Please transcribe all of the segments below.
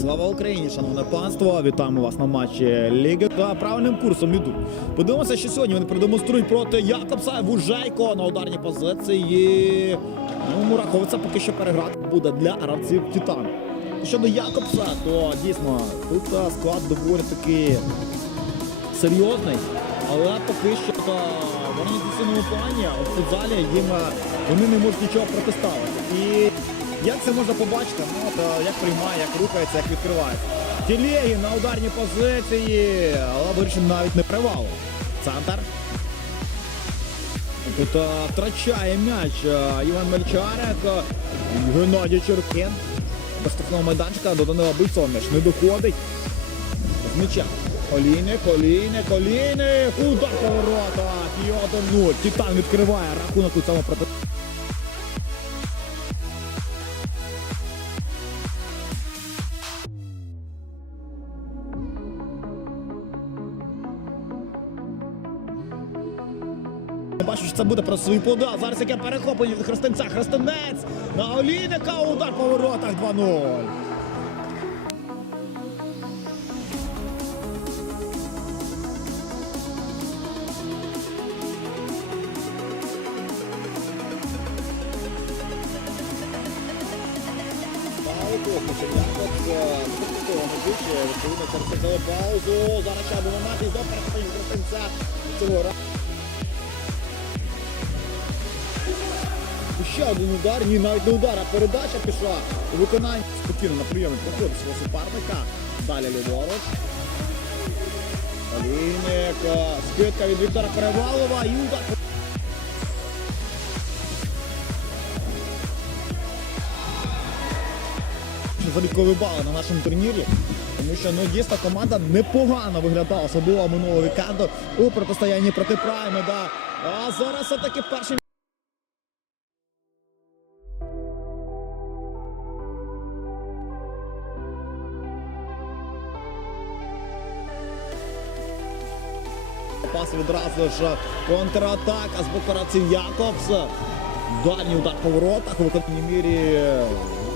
Слава Україні, шановне панство! Вітаємо вас на матчі Ліги та правильним курсом йдуть. Подивимося, що сьогодні вони продемонструють проти Якобса Вужейко на ударній позиції. Ну, Мураховиця поки що переграти буде для гравців Титан. Щодо Якобса, то дійсно тут е, склад доволі таки серйозний, але поки що то в організаційному плані в футзалі їм е, вони не можуть нічого протиставити. І як це можна побачити? Ну, от, е, як приймає, як рухається, як відкривається. Тілегі на ударній позиції, але вирішив навіть не привал. Центр. Тут е, втрачає м'яч е, Іван Мельчарик, Геннадій Черкін. До штрафного майданчика до Данила Бойцова м'яч не доходить. З м'яча. Олійник, олійник, олійник. Удар по воротах. І 1-0. Титан відкриває рахунок у цьому проти. Бачу, що це буде про свій подал. Зараз яке перехоплення від Христинця. Христинець на Олійника. Удар по воротах 2-0. Паузу. Зараз ще момент і знов перехоплення від Цього разу. Ще один удар, ні, навіть не удар, а передача пішла у виконанні. Спокійно на прийомі проходить свого суперника. Далі ліворуч. Олійник. е, Скидка від Віктора Перевалова і удар. Залікові бали на нашому турнірі, тому що ну дійсно команда непогано виглядала, особливо минулого вікенду у протистоянні проти Прайми. Да. А зараз все-таки перший Пас відразу ж контратака з боку гравців Якобс. Дальній удар по воротах у виконанні мірі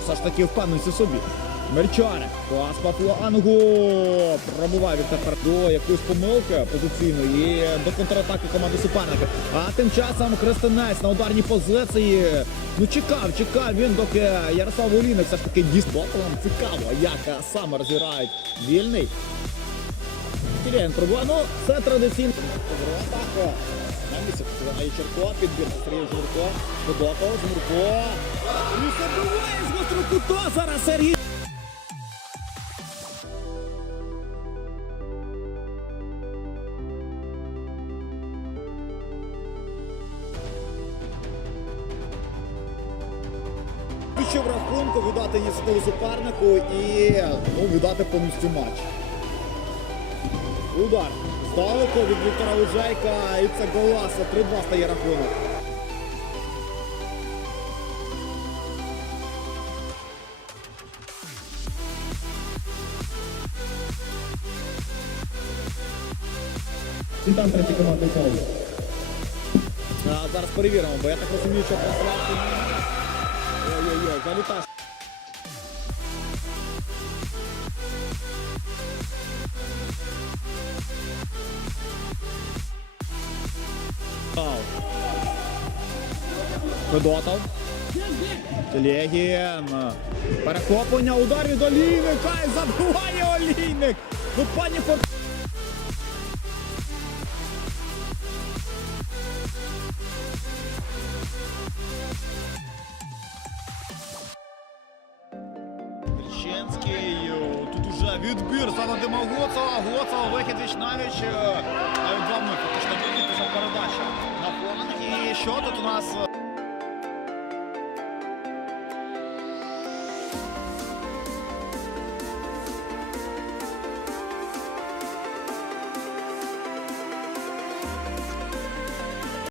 все ж таки впевненість собі. Мерчарик, пас по флангу. Пробуває від тепер до якоїсь помилки позиційної до контратаки команди суперника. А тим часом Христинець на ударній позиції. Ну чекав, чекав він, доки Ярослав Олійник все ж таки дійсно цікаво, як саме розіграють вільний. Киряєн пробуває. Ну, це традиційно. Воротах. На місці Сергій Черко, підбір Сергій Жмурко. Федотов, Жмурко. І забиває з гострого кута зараз Сергій. Ще в рахунку віддати ініціативу супернику і ну, віддати повністю матч. Удар. Здалеку від Віктора Лужайка. І це Голаса. 3-2 стає рахунок. Титан третій команди фаул. А, зараз перевіримо, бо я так розумію, що трансляція... Ой-ой-ой, заліташ. Федотов. Телегін. Перехоплення, удар від Олійника і забиває Олійник. Ну, пані Фор... Крещенський, відбір за Вадима Гоцова, Гоцова, вихід віч навіч, навіть два ми фактично передача на фланг. І що тут у нас?